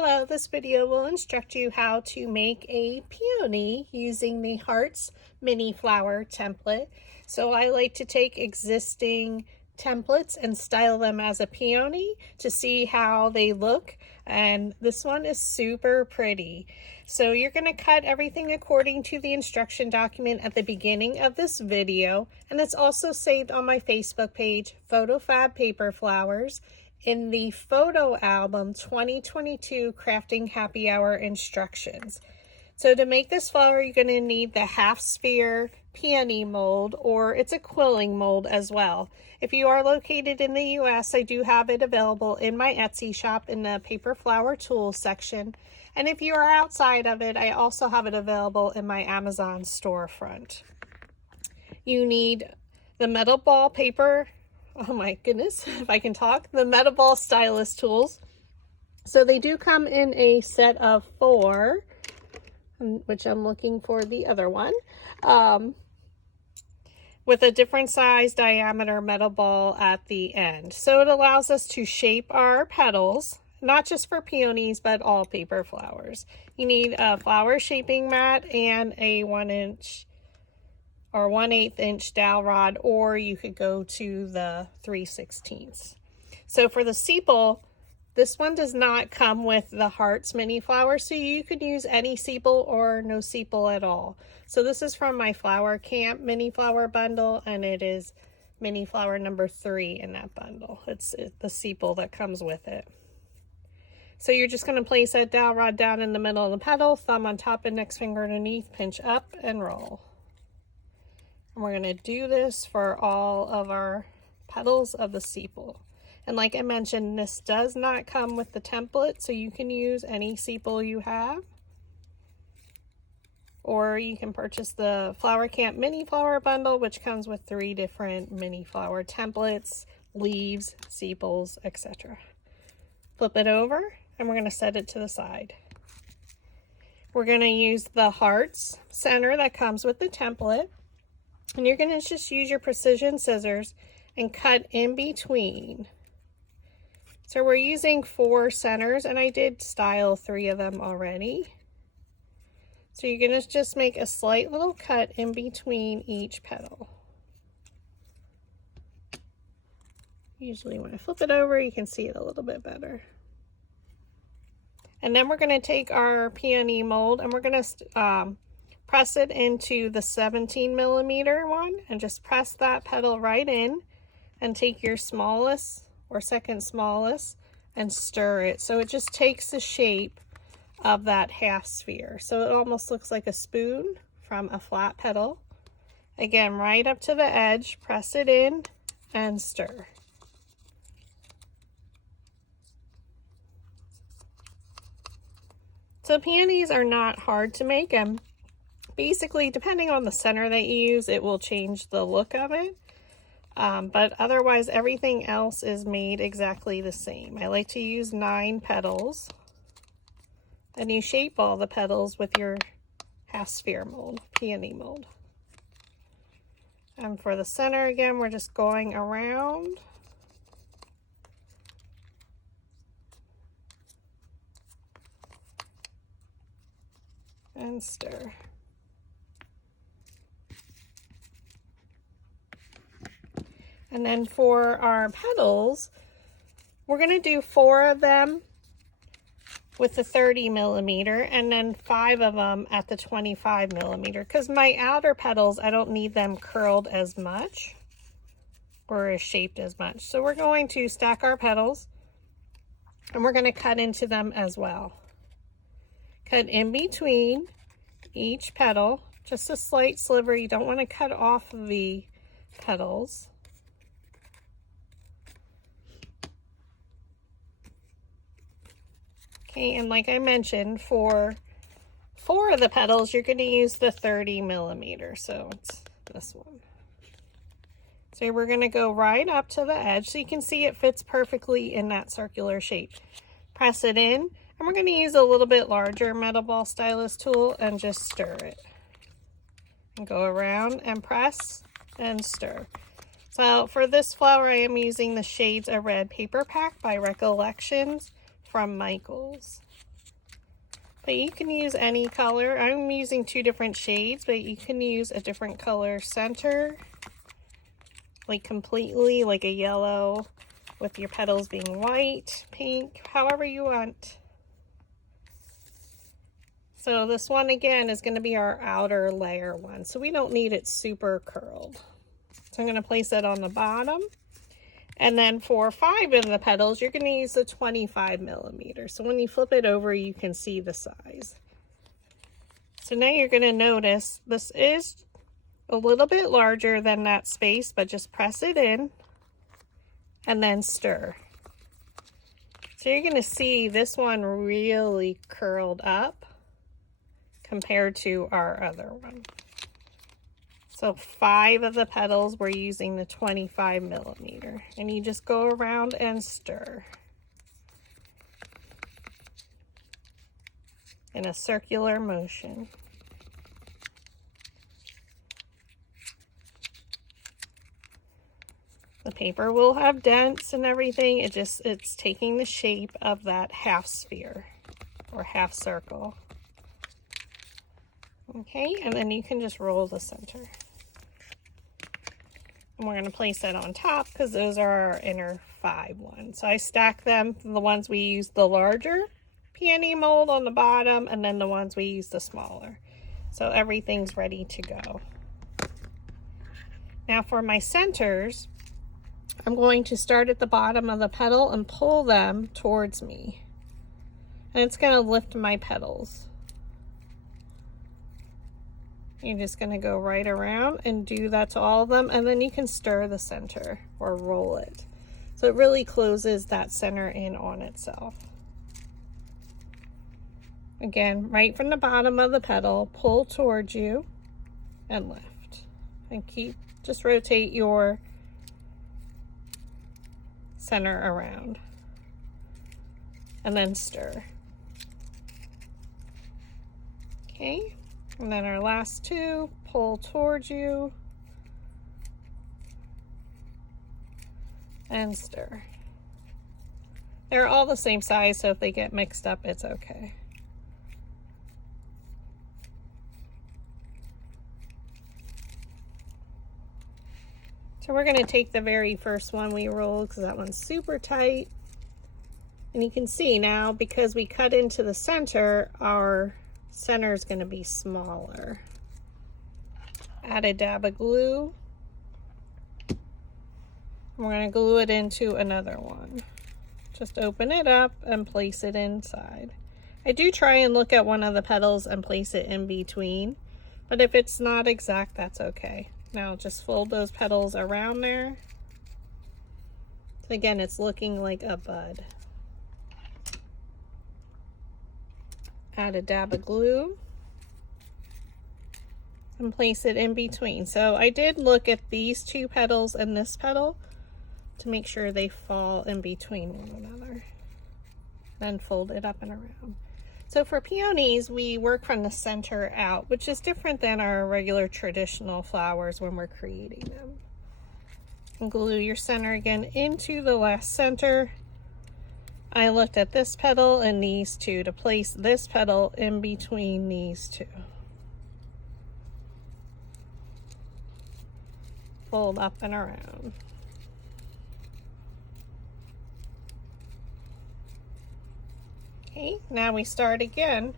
Hello, this video will instruct you how to make a peony using the Hearts mini flower template. So I like to take existing templates and style them as a peony to see how they look, and this one is super pretty. So you're going to cut everything according to the instruction document at the beginning of this video, and it's also saved on my Facebook page, PhotoFabPaperFlowers, in the photo album 2022 Crafting Happy Hour instructions. So to make this flower, you're going to need the half sphere peony mold, or it's a quilling mold as well. If you are located in the US, I do have it available in my Etsy shop in the paper flower tools section. And if you are outside of it, I also have it available in my Amazon storefront. You need the metal ball paper. Oh my goodness, if I can talk. The metal ball stylus tools. So they do come in a set of 4, which I'm looking for the other one, with a different size diameter metal ball at the end. So it allows us to shape our petals, not just for peonies, but all paper flowers. You need a flower shaping mat and a 1" or 1/8 inch dowel rod, or you could go to the 3/16. So for the sepal, this one does not come with the Hearts mini flower, so you could use any sepal or no sepal at all. So this is from my Flower Camp mini flower bundle, and it is mini flower number 3 in that bundle. It's the sepal that comes with it. So you're just going to place that dowel rod down in the middle of the petal, thumb on top, index finger underneath, pinch up and roll. And we're going to do this for all of our petals of the sepal. And like I mentioned, this does not come with the template, so you can use any sepal you have. Or you can purchase the Flower Camp mini flower bundle, which comes with 3 different mini flower templates, leaves, sepals, etc. Flip it over, and we're going to set it to the side. We're going to use the Hearts center that comes with the template. And you're going to just use your precision scissors and cut in between. So we're using 4 centers, and I did style 3 of them already. So you're going to just make a slight little cut in between each petal. Usually when I flip it over, you can see it a little bit better. And then we're going to take our peony mold, and we're going to press it into the 17mm one, and just press that petal right in, and take your smallest or second smallest and stir it so it just takes the shape of that half sphere. So it almost looks like a spoon from a flat petal. Again, right up to the edge, press it in and stir. So peonies are not hard to make, and basically, depending on the center that you use, it will change the look of it. But otherwise, everything else is made exactly the same. I like to use 9 petals. And you shape all the petals with your half sphere mold, peony mold. And for the center, again, we're just going around. And stir. And then for our petals, we're going to do 4 of them with the 30mm, and then 5 of them at the 25mm, because my outer petals, I don't need them curled as much or as shaped as much. So we're going to stack our petals, and we're going to cut into them as well. Cut in between each petal, just a slight sliver. You don't want to cut off the petals. Okay, and like I mentioned, for 4 of the petals, you're going to use the 30mm, so it's this one. So we're going to go right up to the edge so you can see it fits perfectly in that circular shape. Press it in, and we're going to use a little bit larger metal ball stylus tool and just stir it. And go around and press and stir. So for this flower, I am using the Shades of Red paper pack by Recollections from Michaels. But you can use any color. I'm using 2 different shades, but you can use a different color center, like completely, like a yellow with your petals being white, pink, however you want. So this one again is going to be our outer layer one, so we don't need it super curled. So I'm going to place it on the bottom. And then for 5 of the petals, you're going to use the 25 millimeter. So when you flip it over, you can see the size. So now you're going to notice this is a little bit larger than that space, but just press it in and then stir. So you're going to see this one really curled up compared to our other one. So 5 of the petals, we're using the 25 millimeter. And you just go around and stir in a circular motion. The paper will have dents and everything. It's taking the shape of that half sphere or half circle. Okay, and then you can just roll the center. And we're going to place that on top because those are our inner 5 ones. So I stack them, the ones we use the larger peony mold on the bottom, and then the ones we use the smaller. So everything's ready to go. Now for my centers, I'm going to start at the bottom of the petal and pull them towards me. And it's going to lift my petals. You're just going to go right around and do that to all of them, and then you can stir the center or roll it. So it really closes that center in on itself. Again, right from the bottom of the petal, pull towards you and lift. And just rotate your center around. And then stir. Okay. And then our last 2, pull towards you and stir. They're all the same size, so if they get mixed up, it's okay. So we're going to take the very first one we rolled because that one's super tight. And you can see now, because we cut into the center, our center is going to be smaller. Add a dab of glue. We're going to glue it into another one. Just open it up and place it inside. I do try and look at one of the petals and place it in between, but if it's not exact, that's okay. Now just fold those petals around there. Again, it's looking like a bud. Add a dab of glue and place it in between. So I did look at these 2 petals and this petal to make sure they fall in between one another. Then fold it up and around. So for peonies, we work from the center out, which is different than our regular traditional flowers when we're creating them. And glue your center again into the last center. I looked at this petal and these 2 to place this petal in between these 2. Fold up and around. Okay, now we start again.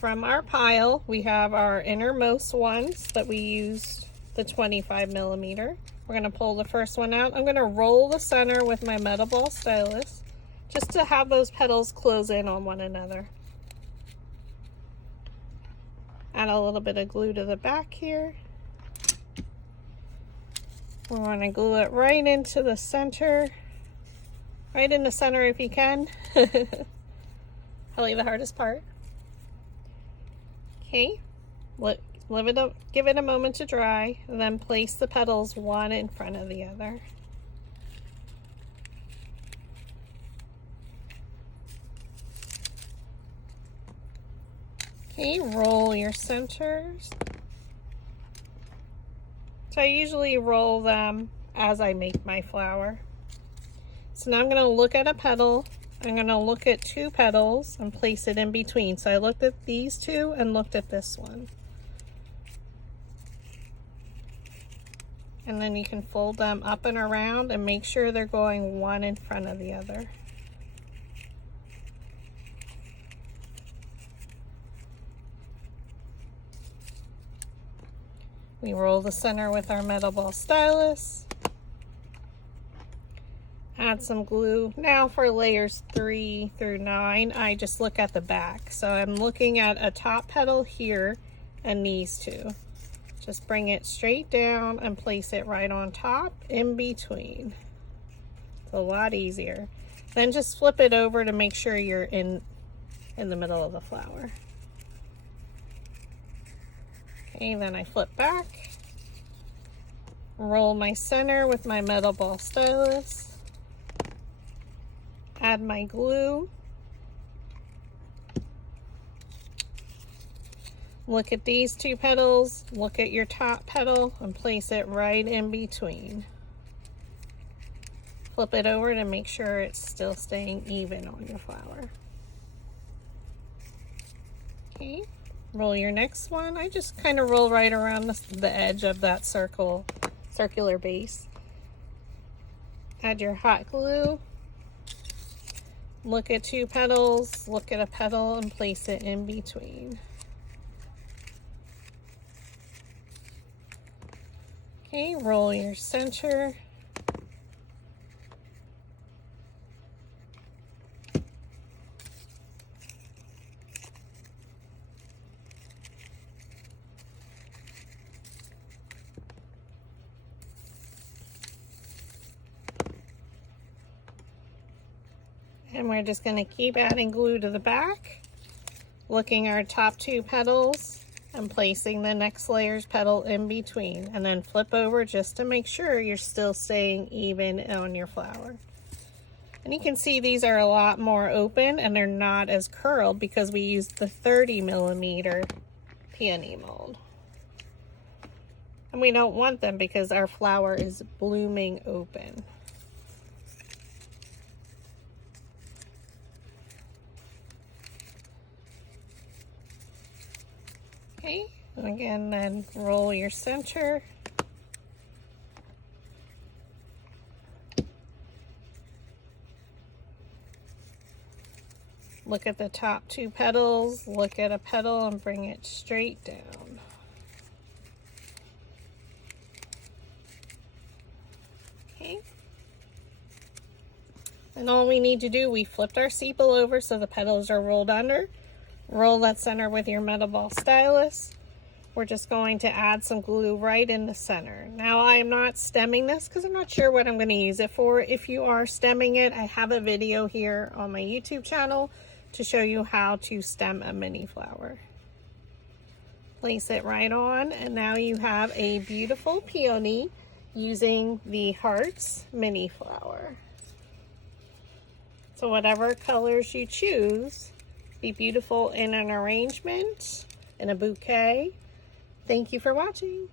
From our pile, we have our innermost ones that we used the 25 millimeter. We're going to pull the first one out. I'm going to roll the center with my metal ball stylus, just to have those petals close in on one another. Add a little bit of glue to the back here. We're going to glue it right into the center. Right in the center if you can. Probably the hardest part. Okay, give it a moment to dry, and then place the petals one in front of the other. Okay, roll your centers. So I usually roll them as I make my flower. So now I'm going to look at a petal I'm going to look at 2 petals and place it in between. So I looked at these 2 and looked at this one. And then you can fold them up and around and make sure they're going one in front of the other. We roll the center with our metal ball stylus. Add some glue. Now for layers 3 through 9, I just look at the back. So I'm looking at a top petal here and these 2. Just bring it straight down and place it right on top in between. It's a lot easier. Then just flip it over to make sure you're in the middle of the flower. Okay, then I flip back. Roll my center with my metal ball stylus. Add my glue. Look at these 2 petals, look at your top petal, and place it right in between. Flip it over to make sure it's still staying even on your flower. Okay, roll your next one. I just kind of roll right around the edge of that circular base. Add your hot glue. Look at 2 petals, look at a petal, and place it in between. Okay, roll your center. And we're just going to keep adding glue to the back, looking our top 2 petals and placing the next layer's petal in between, and then flip over just to make sure you're still staying even on your flower. And you can see these are a lot more open and they're not as curled because we used the 30mm peony mold. And we don't want them because our flower is blooming open. Okay, and again, then roll your center. Look at the top 2 petals, look at a petal and bring it straight down. Okay. And all we need to do, we flipped our sepal over so the petals are rolled under. Roll that center with your metal ball stylus. We're just going to add some glue right in the center. Now I am not stemming this because I'm not sure what I'm going to use it for. If you are stemming it, I have a video here on my YouTube channel to show you how to stem a mini flower. Place it right on, and now you have a beautiful peony using the Hearts mini flower. So whatever colors you choose, be beautiful in an arrangement, in a bouquet. Thank you for watching.